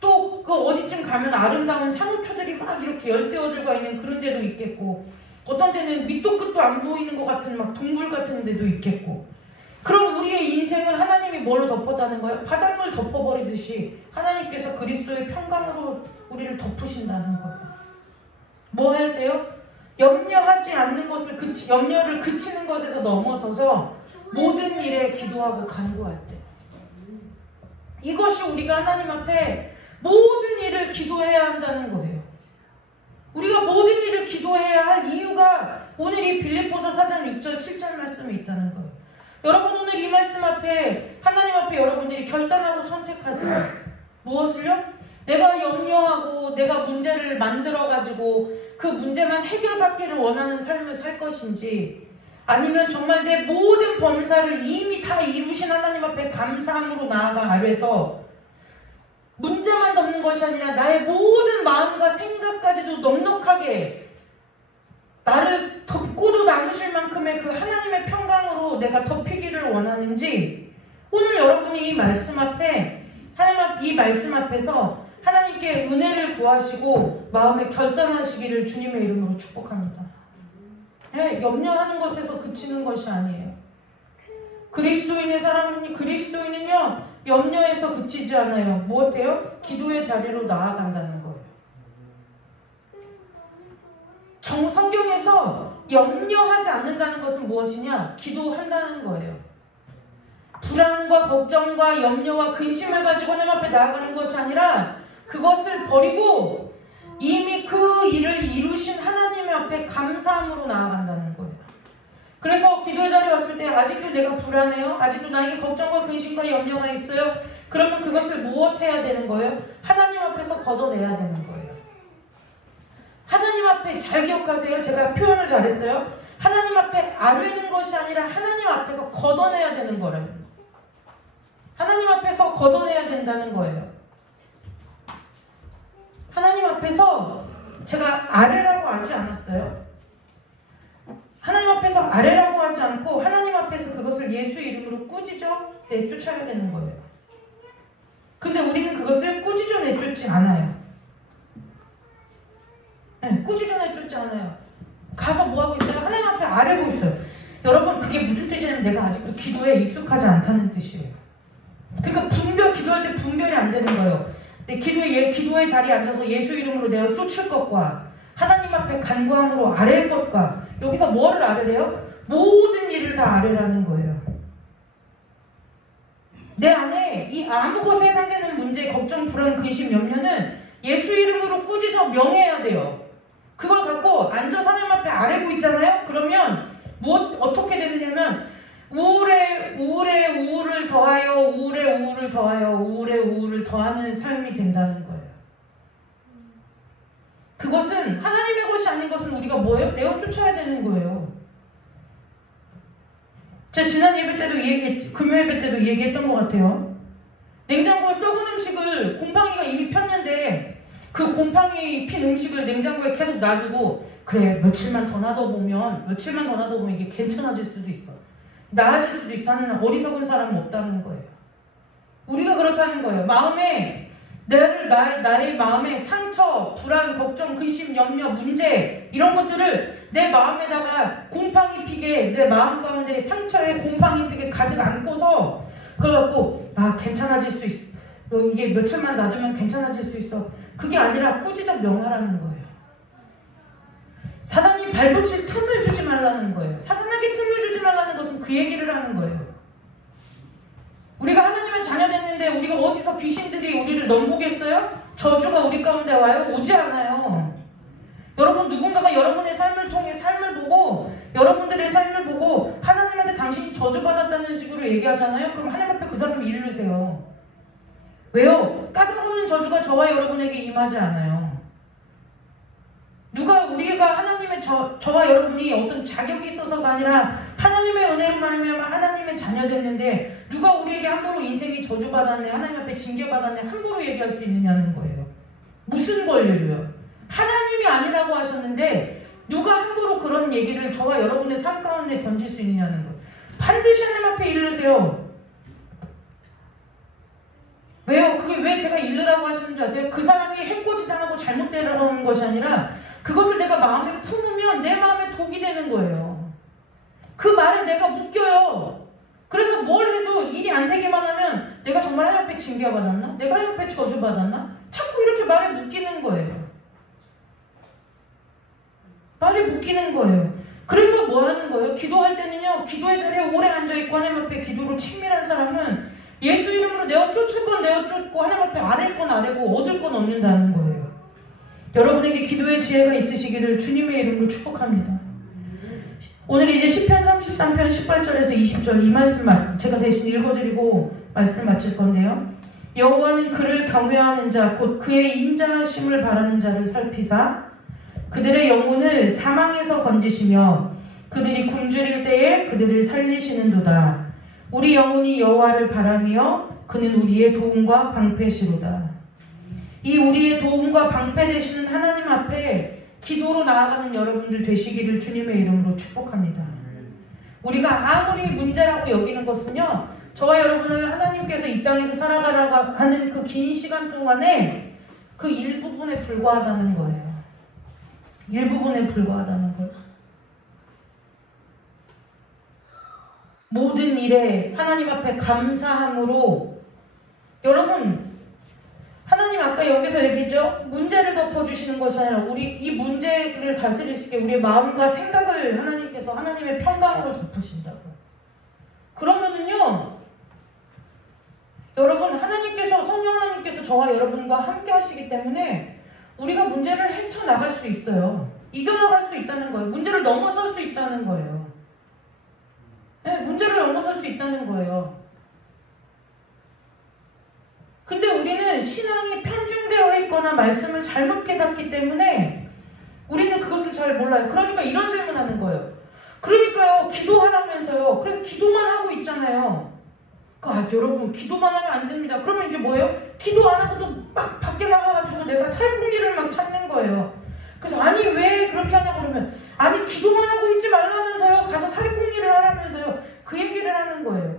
또 그 어디쯤 가면 아름다운 산호초들이 막 이렇게 열대어들과 있는 그런 데도 있겠고, 어떤 데는 밑도 끝도 안 보이는 것 같은 막 동굴 같은 데도 있겠고. 그럼 우리의 인생을 하나님이 뭘로 덮었다는 거예요? 바닷물 덮어버리듯이 하나님께서 그리스도의 평강으로 우리를 덮으신다는 거예요. 뭐 할 때요? 염려하지 않는 것을 염려를 그치는 것에서 넘어서서 모든 일에 기도하고 간구할 때, 이것이 우리가 하나님 앞에 모든 일을 기도해야 한다는 거예요. 우리가 모든 일을 기도해야 할 이유가 오늘 이 빌립보서 4장 6절 7절 말씀에 있다는 거예요. 여러분, 오늘 이 말씀 앞에, 하나님 앞에 여러분들이 결단하고 선택하세요. 무엇을요? 내가 염려하고 내가 문제를 만들어가지고 그 문제만 해결받기를 원하는 삶을 살 것인지, 아니면 정말 내 모든 범사를 이미 다 이루신 하나님 앞에 감사함으로 나아가 아뢰서 문제만 덮는 것이 아니라 나의 모든 마음과 생각까지도 넉넉하게 나를 덮고도 남으실 만큼의 그 하나님의 평강으로 내가 덮이기를 원하는지, 오늘 여러분이 이 말씀 앞에, 이 말씀 앞에서 하나님께 은혜를 구하시고 마음에 결단하시기를 주님의 이름으로 축복합니다. 네, 염려하는 것에서 그치는 것이 아니에요. 그리스도인은요, 염려에서 그치지 않아요. 무엇해요? 기도의 자리로 나아간다는 거예요. 성경에서 염려하지 않는다는 것은 무엇이냐? 기도한다는 거예요. 불안과 걱정과 염려와 근심을 가지고 하나님 앞에 나아가는 것이 아니라 그것을 버리고 이미 그 일을 이루신 하나님 앞에 감사함으로 나아간다는 거예요. 그래서 기도의 자리에 왔을 때 아직도 내가 불안해요? 아직도 나에게 걱정과 근심과 염려가 있어요? 그러면 그것을 무엇해야 되는 거예요? 하나님 앞에서 걷어내야 되는 거예요. 하나님 앞에, 잘 기억하세요. 제가 표현을 잘했어요. 하나님 앞에 아뢰는 것이 아니라 하나님 앞에서 걷어내야 되는 거예요. 하나님 앞에서 걷어내야 된다는 거예요. 하나님 앞에서 제가 아뢰라고 하지 않았어요. 하나님 앞에서 아뢰라고 하지 않고 하나님 앞에서 그것을 예수 이름으로 꾸짖어 내쫓아야 되는 거예요. 근데 우리는 그것을 꾸짖어 내쫓지 않아요. 네, 꾸짖어 내쫓지 않아요. 가서 뭐하고 있어요? 하나님 앞에 아뢰고 있어요. 여러분, 그게 무슨 뜻이냐면 내가 아직도 기도에 익숙하지 않다는 뜻이에요. 그러니까 기도할 때 분별이 안 되는 거예요. 내 기도의 자리에 앉아서 예수 이름으로 내가 쫓을 것과 하나님 앞에 간구함으로 아뢰는 것과, 여기서 뭐를 아뢰래요? 모든 일을 다 아뢰라는 거예요. 내 안에 이 아무 것에 해당되는 문제, 걱정, 불안, 근심, 염려는 예수 이름으로 꾸짖어 명해야 돼요. 그걸 갖고 앉아서 하나님 앞에 아뢰고 있잖아요? 그러면 어떻게 되느냐면 우울에 우울을 더하여 우울에 우울을 더하여 우울에 우울을 더하는 삶이 된다는 거예요. 그것은 하나님의 것이 아닌 것은 우리가 뭐예요? 내어 쫓아야 되는 거예요. 제가 지난 예배 때도 금요 예배 때도 얘기했던 것 같아요. 냉장고에 썩은 음식을, 곰팡이가 이미 폈는데 그 곰팡이 핀 음식을 냉장고에 계속 놔두고, 그래 며칠만 더 놔둬보면 이게 괜찮아질 수도 있어, 나아질 수도 있어 하는 어리석은 사람은 없다는 거예요. 우리가 그렇다는 거예요. 나의 마음에 상처, 불안, 걱정, 근심, 염려, 문제, 이런 것들을 내 마음에다가 곰팡이 피게, 내 마음 가운데 상처에 곰팡이 피게 가득 안고서 그걸 갖고 괜찮아질 수 있어, 너 이게 며칠만 놔두면 괜찮아질 수 있어, 그게 아니라 꾸짖어 명하라는 거예요. 사단이 발붙일 틈을 주지 말라는 거예요. 사단에게 틈을 주지 말라는 것은 그 얘기를 하는 거예요. 우리가 하나님의 자녀 됐는데 우리가 어디서 귀신들이 우리를 넘보겠어요? 저주가 우리 가운데 와요? 오지 않아요. 여러분, 누군가가 여러분의 삶을 통해 삶을 보고, 여러분들의 삶을 보고 하나님한테 당신이 저주받았다는 식으로 얘기하잖아요. 그럼 하나님 앞에 그 사람을 잃으세요. 왜요? 까닭없는 저주가 저와 여러분에게 임하지 않아요. 우리가 하나님의 저와 여러분이 어떤 자격이 있어서가 아니라 하나님의 은혜로 말미암아 하나님의 자녀 됐는데, 누가 우리에게 함부로 인생이 저주받았네, 하나님 앞에 징계받았네 함부로 얘기할 수 있느냐는 거예요. 무슨 권리로요? 하나님이 아니라고 하셨는데 누가 함부로 그런 얘기를 저와 여러분의 삶 가운데 던질 수 있느냐는 거예요. 반드시 하나님 앞에 이르세요. 왜요? 그게 왜 제가 이르라고 하시는 줄 아세요? 그 사람이 해코지 당하고 잘못되라고 하는 것이 아니라 그것을 내가 마음에 품으면 내 마음에 독이 되는 거예요. 그 말에 내가 묶여요. 그래서 뭘 해도 일이 안 되기만 하면 내가 정말 하나님 앞에 징계받았나? 내가 하나님 앞에 저주받았나? 자꾸 이렇게 말에 묶이는 거예요. 말에 묶이는 거예요. 그래서 뭐 하는 거예요? 기도할 때는요, 기도의 자리에 오래 앉아있고 하나님 앞에 기도로 친밀한 사람은 예수 이름으로 내어 쫓을 건 내어 쫓고 하나님 앞에 아랠 건 아뢰고 얻을 건 얻는다는 거예요. 여러분에게 기도의 지혜가 있으시기를 주님의 이름으로 축복합니다. 오늘 이제 시편 33편 18절에서 20절 이 말씀 제가 대신 읽어드리고 말씀 마칠 건데요. 여호와는 그를 경외하는 자 곧 그의 인자하심을 바라는 자를 살피사 그들의 영혼을 사망에서 건지시며 그들이 굶주릴 때에 그들을 살리시는도다. 우리 영혼이 여호와를 바라며 그는 우리의 도움과 방패시로다. 이 우리의 도움과 방패 되시는 하나님 앞에 기도로 나아가는 여러분들 되시기를 주님의 이름으로 축복합니다. 우리가 아무리 문제라고 여기는 것은요, 저와 여러분을 하나님께서 이 땅에서 살아가라고 하는 그 긴 시간 동안에 그 일부분에 불과하다는 거예요. 일부분에 불과하다는 거예요. 모든 일에 하나님 앞에 감사함으로, 여러분, 하나님 아까 여기서 얘기했죠? 문제를 덮어주시는 것이 아니라 우리 이 문제를 다스릴 수 있게 우리의 마음과 생각을 하나님께서 하나님의 평강으로 덮으신다고요. 그러면은요, 여러분, 성령 하나님께서 저와 여러분과 함께 하시기 때문에 우리가 문제를 헤쳐나갈 수 있어요. 이겨나갈 수 있다는 거예요. 문제를 넘어설 수 있다는 거예요. 네, 문제를 넘어설 수 있다는 거예요. 근데 우리는 신앙이 편중되어 있거나 말씀을 잘못 깨닫기 때문에 우리는 그것을 잘 몰라요. 그러니까 이런 질문하는 거예요. 그러니까요, 기도하라면서요. 그래, 기도만 하고 있잖아요. 여러분, 기도만 하면 안 됩니다. 그러면 이제 뭐예요? 기도 안 하고도 막 밖에 나가가지고 내가 살 궁리를 막 찾는 거예요. 그래서 아니 왜 그렇게 하냐고 그러면 아니 기도만 하고 있지 말라면서요. 가서 살 궁리를 하라면서요. 그 얘기를 하는 거예요.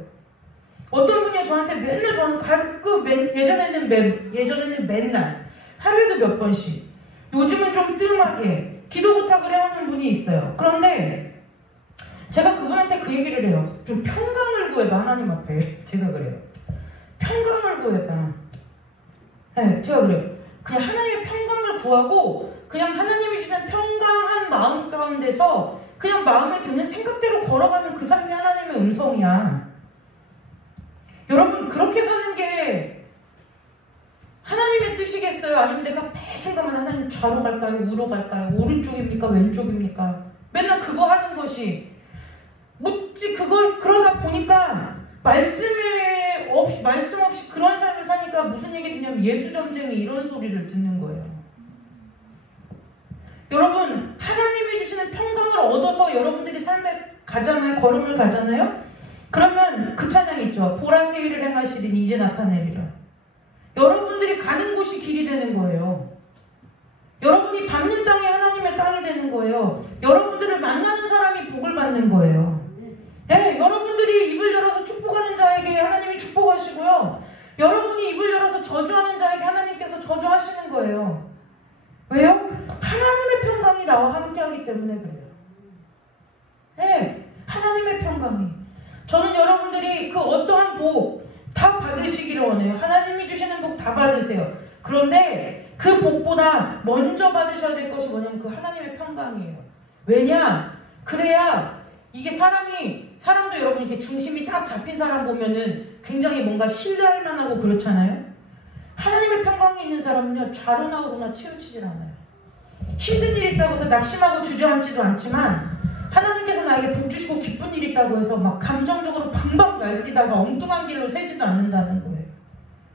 어떤 분이 저한테 맨날 저는 가끔 예전에는 맨날 하루에도 몇 번씩, 요즘은 좀 뜸하게 기도 부탁을 해오는 분이 있어요. 그런데 제가 그분한테 그 얘기를 해요. 좀 평강을 구해봐, 하나님 앞에. 제가 그래요. 평강을 구해봐. 네, 제가 그래요. 그냥 하나님의 평강을 구하고 그냥 하나님이 주시는 평강한 마음 가운데서 그냥 마음에 드는 생각대로 걸어가면 그 삶이 하나님의 음성이야. 여러분, 그렇게 사는 게 하나님의 뜻이겠어요? 아니면 내가 매 순간만 하나님 좌로 갈까요? 우로 갈까요? 오른쪽입니까? 왼쪽입니까? 맨날 그거 하는 것이 그러다 보니까 말씀 없이 그런 삶을 사니까 무슨 얘기 듣냐면 예수전쟁이 이런 소리를 듣는 거예요. 여러분, 하나님이 주시는 평강을 얻어서 여러분들이 삶에 가잖아요. 걸음을 가잖아요. 그러면 그 찬양 있죠. 보라새 일을 행하시리니 이제 나타내리라. 여러분들이 가는 곳이 길이 되는 거예요. 여러분이 밟는 땅이 하나님의 땅이 되는 거예요. 여러분들을 만나는 사람이 복을 받는 거예요. 네, 여러분들이 입을 열어서 축복하는 자에게 하나님이 축복하시고요. 여러분이 입을 열어서 저주하는 자에게 하나님께서 저주하시는 거예요. 왜요? 하나님의 평강이 나와 함께하기 때문에 그래요. 네, 하나님의 평강이. 저는 여러분들이 그 어떠한 복 다 받으시기를 원해요. 하나님이 주시는 복 다 받으세요. 그런데 그 복보다 먼저 받으셔야 될 것이 뭐냐면 그 하나님의 평강이에요. 왜냐? 그래야 이게 사람도 여러분 이렇게 중심이 딱 잡힌 사람 보면은 굉장히 뭔가 신뢰할 만하고 그렇잖아요. 하나님의 평강이 있는 사람은요, 좌로나 우로나 치우치질 않아요. 힘든 일이 있다고 해서 낙심하고 주저앉지도 않지만, 하나님께서 나에게 복 주시고 기쁜 일이 있다고 해서 막 감정적으로 방방 날뛰다가 엉뚱한 길로 새지도 않는다는 거예요.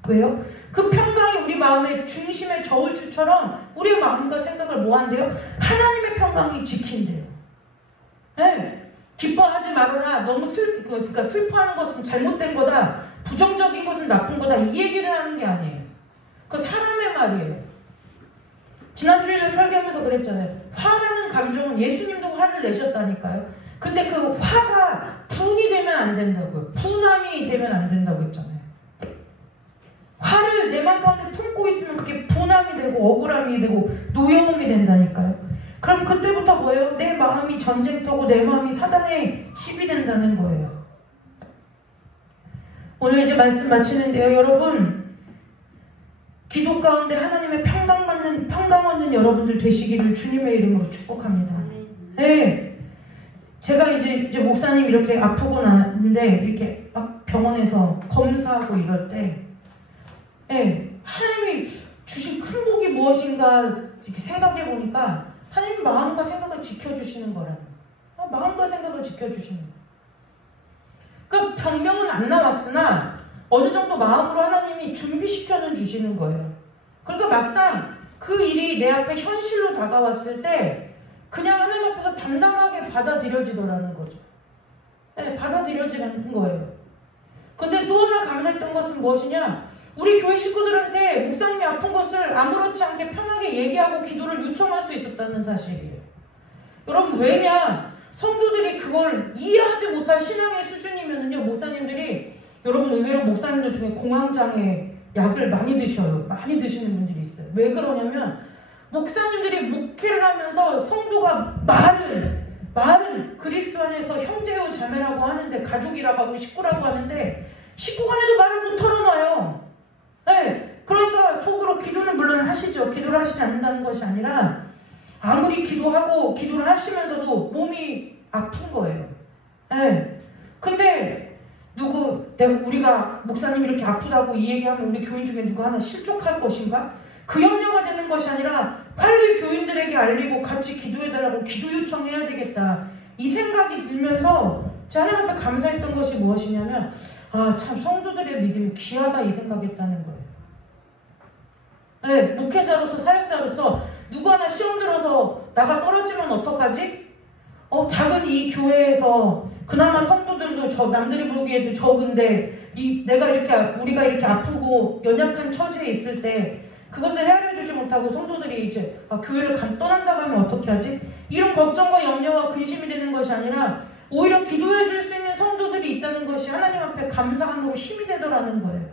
왜요? 그 평강이 우리 마음의 중심의 저울추처럼 우리의 마음과 생각을 뭐 한대요? 하나님의 평강이 지킨대요. 네. 기뻐하지 말아라. 너무 그러니까 슬퍼하는 것은 잘못된 거다. 부정적인 것은 나쁜 거다. 이 얘기를 하는 게 아니에요. 그 사람의 말이에요. 지난주에 설교하면서 그랬잖아요. 화라는 감정은 예수님도 화를 내셨다니까요. 근데 그 화가 분이 되면 안 된다고요. 분함이 되면 안 된다고 했잖아요. 화를 내 마음 가운데 품고 있으면 그게 분함이 되고 억울함이 되고 노여움이 된다니까요. 그럼 그때부터 뭐예요? 내 마음이 전쟁터고 내 마음이 사단의 집이 된다는 거예요. 오늘 이제 말씀 마치는데요. 여러분, 기도 가운데 하나님의 평강 얻는 여러분들 되시기를 주님의 이름으로 축복합니다. 네. 제가 이제 목사님 이렇게 아프고 나는데 이렇게 막 병원에서 검사하고 이럴 때, 네, 하나님이 주신 큰 복이 무엇인가 이렇게 생각해 보니까 하나님 마음과 생각을 지켜주시는 거라는 거예요. 마음과 생각을 지켜주시는 거예요. 그러니까 병명은 안 나왔으나 어느 정도 마음으로 하나님이 준비시켜는 주시는 거예요. 그러니까 막상 그 일이 내 앞에 현실로 다가왔을 때 그냥 하나님 앞에서 담담하게 받아들여지더라는 거죠. 네, 받아들여지는 거예요. 근데 또 하나 감사했던 것은 무엇이냐? 우리 교회 식구들한테 목사님이 아픈 것을 아무렇지 않게 편하게 얘기하고 기도를 요청할 수 있었다는 사실이에요. 여러분, 왜냐? 성도들이 그걸 이해하지 못할 신앙의 수준이면은요, 목사님들이, 여러분 의외로 목사님들 중에 공황장애 약을 많이 드셔요. 많이 드시는 분들이 있어요. 왜 그러냐면 목사님들이 목회를 하면서 성도가 말을 그리스도 안에서 형제요 자매라고 하는데, 가족이라고 하고 식구라고 하는데 식구 간에도 말을 못 털어놔요. 네, 그러니까 속으로 기도는 물론 하시죠. 기도를 하시지 않는다는 것이 아니라 아무리 기도하고 기도를 하시면서도 몸이 아픈 거예요. 네. 근데 우리가 목사님 이렇게 아프다고 이 얘기하면 우리 교인 중에 누가 하나 실족할 것인가? 그 염려가 되는 것이 아니라 빨리 교인들에게 알리고 같이 기도해달라고 기도 요청해야 되겠다. 이 생각이 들면서 제가 하나님 앞에 감사했던 것이 무엇이냐면, 참 성도들의 믿음이 귀하다 이 생각했다는 거예요. 네, 목회자로서 사역자로서 누구 하나 시험 들어서 나가 떨어지면 어떡하지? 작은 이 교회에서 그나마 성도들도 남들이 보기에도 적은데 우리가 이렇게 아프고 연약한 처지에 있을 때 그것을 헤아려주지 못하고 성도들이 이제 교회를 떠난다고 하면 어떻게 하지? 이런 걱정과 염려와 근심이 되는 것이 아니라 오히려 기도해 줄 수 있는 성도들이 있다는 것이 하나님 앞에 감사함으로 힘이 되더라는 거예요.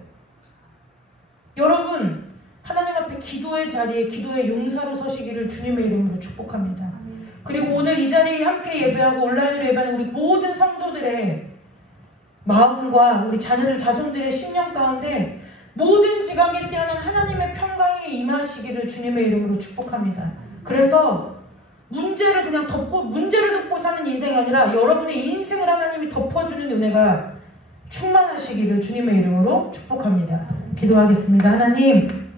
여러분, 하나님 앞에 기도의 자리에 기도의 용사로 서시기를 주님의 이름으로 축복합니다. 그리고 오늘 이 자리에 함께 예배하고 온라인으로 예배하는 우리 모든 성도들의 마음과 우리 자손들의 심령 가운데 모든 지각에 뛰어난 하나님의 평강이 임하시기를 주님의 이름으로 축복합니다. 그래서 문제를 덮고 사는 인생이 아니라 여러분의 인생을 하나님이 덮어주는 은혜가 충만하시기를 주님의 이름으로 축복합니다. 기도하겠습니다. 하나님,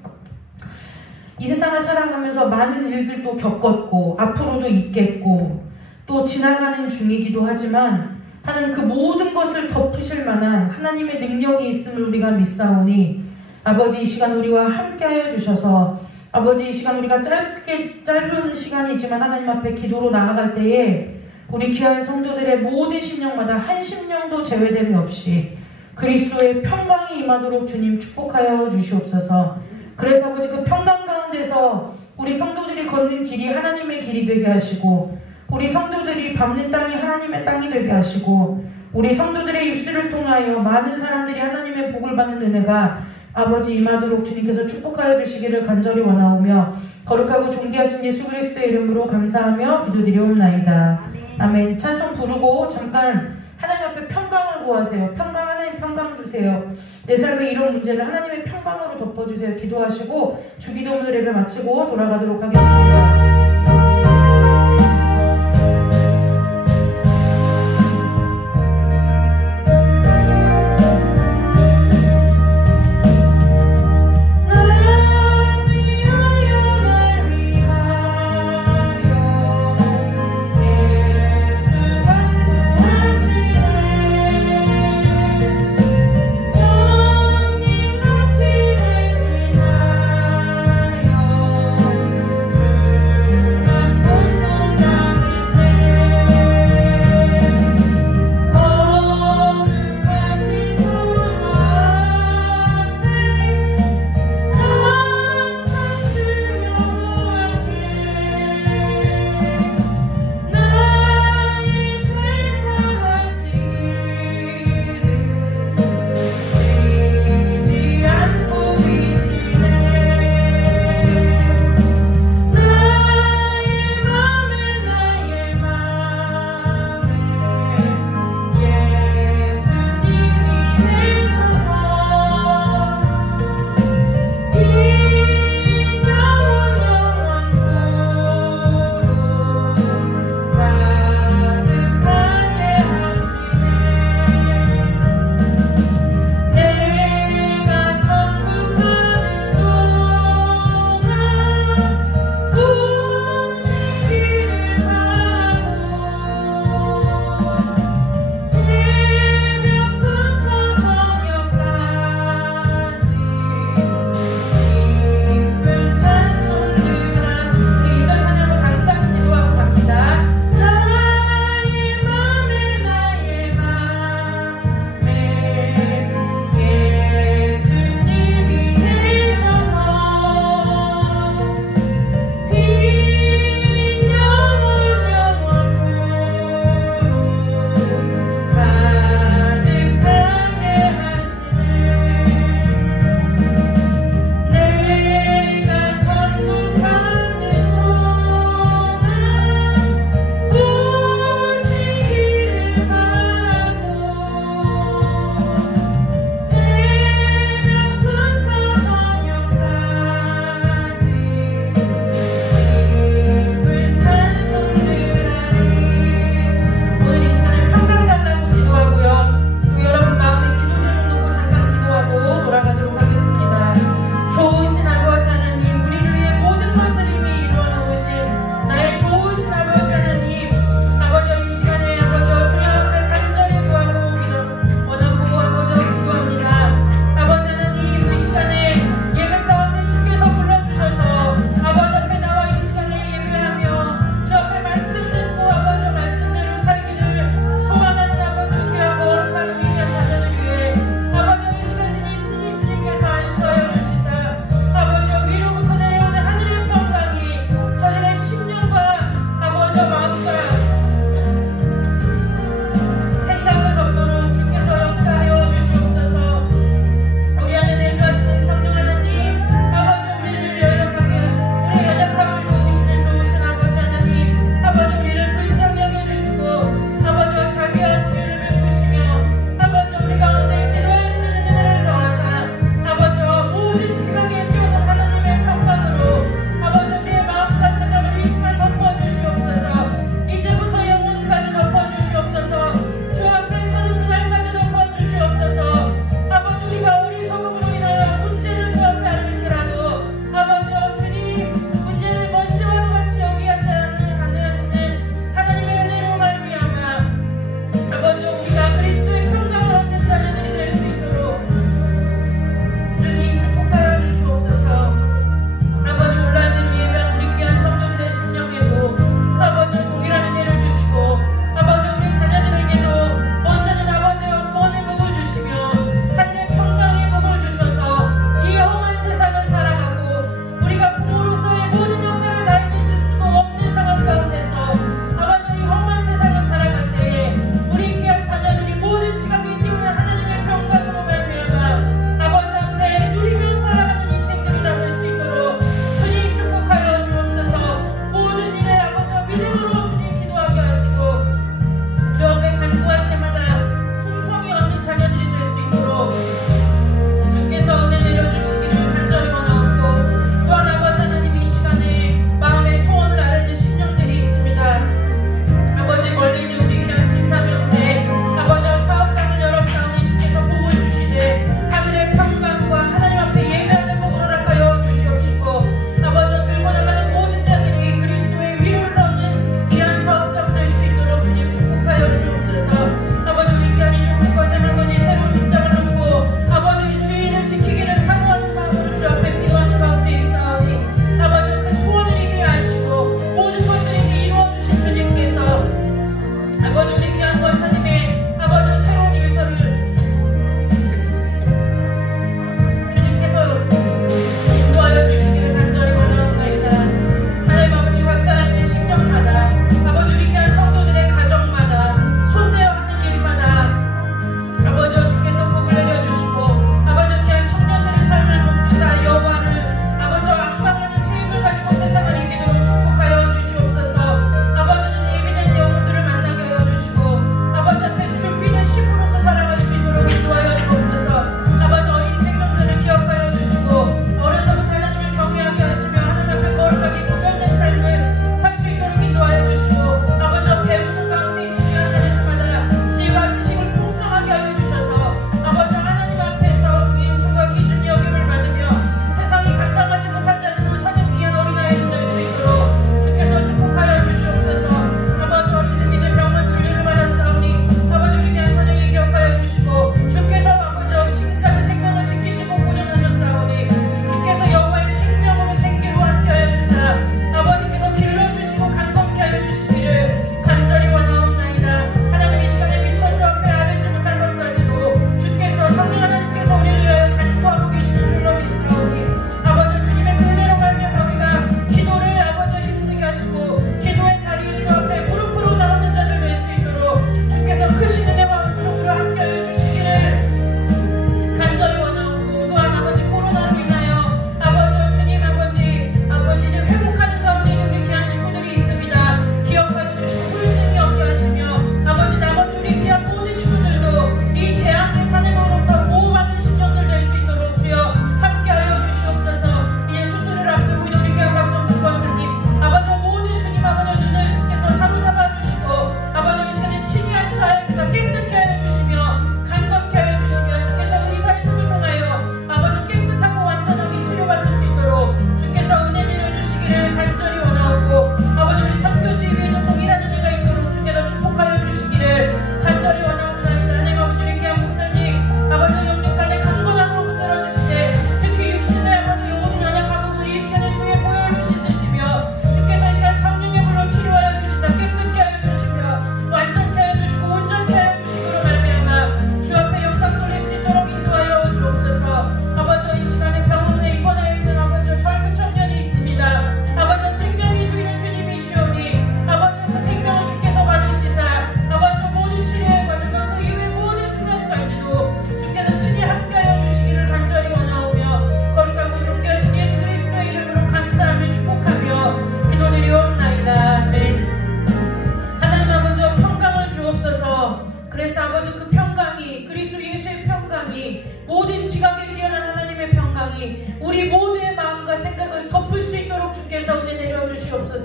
이 세상을 살아가면서 많은 일들도 겪었고 앞으로도 있겠고 또 지나가는 중이기도 하지만 하나님, 그 모든 것을 덮으실 만한 하나님의 능력이 있음을 우리가 믿사오니 아버지, 이 시간 우리와 함께하여 주셔서 아버지, 이 시간 우리가 짧은 시간이지만 하나님 앞에 기도로 나아갈 때에 우리 귀한 성도들의 모든 심령마다 한 심령도 제외됨이 없이 그리스도의 평강이 임하도록 주님 축복하여 주시옵소서. 그래서 아버지, 그 평강 가운데서 우리 성도들이 걷는 길이 하나님의 길이 되게 하시고 우리 성도들이 밟는 땅이 하나님의 땅이 되게 하시고 우리 성도들의 입술을 통하여 많은 사람들이 하나님의 복을 받는 은혜가 아버지 임하도록 주님께서 축복하여 주시기를 간절히 원하오며 거룩하고 존귀하신 예수 그리스도의 이름으로 감사하며 기도드리옵나이다. 아멘. 찬송 부르고 잠깐 하나님 앞에 평강을 구하세요. 하나님 평강 주세요. 내 삶의 이런 문제를 하나님의 평강으로 덮어주세요. 기도하시고 주기도 오늘 예배 마치고 돌아가도록 하겠습니다.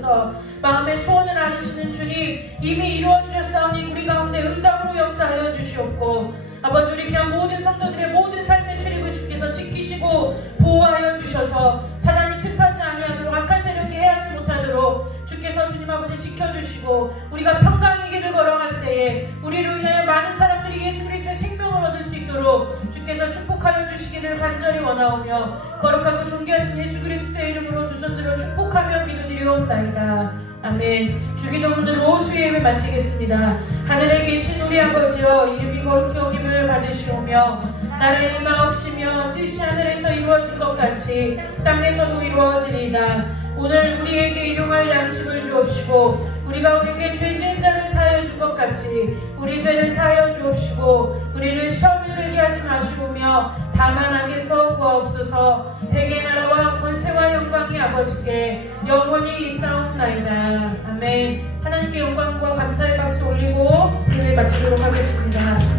주셔서 마음의 소원을 아시는 주님 이미 이루어 주셨사오니 우리 가운데 응답으로 역사하여 주시옵고 아버지 우리 귀한 모든 성도들의 모든 삶의 출입을 주께서 지키시고 보호하여 주셔서 사단이 틈타지 아니하도록 악한 세력이 해하지 못하도록 주께서 주님 아버지 지켜주시고 우리가 평강의 길을 걸어갈 때에 우리로 인하여 많은 사람들이 예수 그리스도의 생명을 얻을 수 있도록 주께서 축복하여 주시기를 간절히 원하오며 거룩하고 존귀하신 예수 그리스도의 이름으로 두 손들어 축복하며 기도드리옵나이다. 아멘. 주기도문으로 로수의 예배 마치겠습니다. 하늘에 계신 우리 아버지여 이름이 거룩히 여김을 받으시오며 나라의 임하옵시며 뜻이 하늘에서 이루어진 것 같이 땅에서도 이루어지리이다. 오늘 우리에게 일용할 양식을 주옵시고 우리가 우리에게 죄 지은 자를 사하여 준 것 같이 우리 죄를 사하여 주옵시고 우리를 시험에 들게 하지 마시오며 다만 악에서 구하옵소서. 대개 나라와 권세와 영광이 아버지께 영원히 있사옵나이다. 아멘. 하나님께 영광과 감사의 박수 올리고 예배 마치도록 하겠습니다.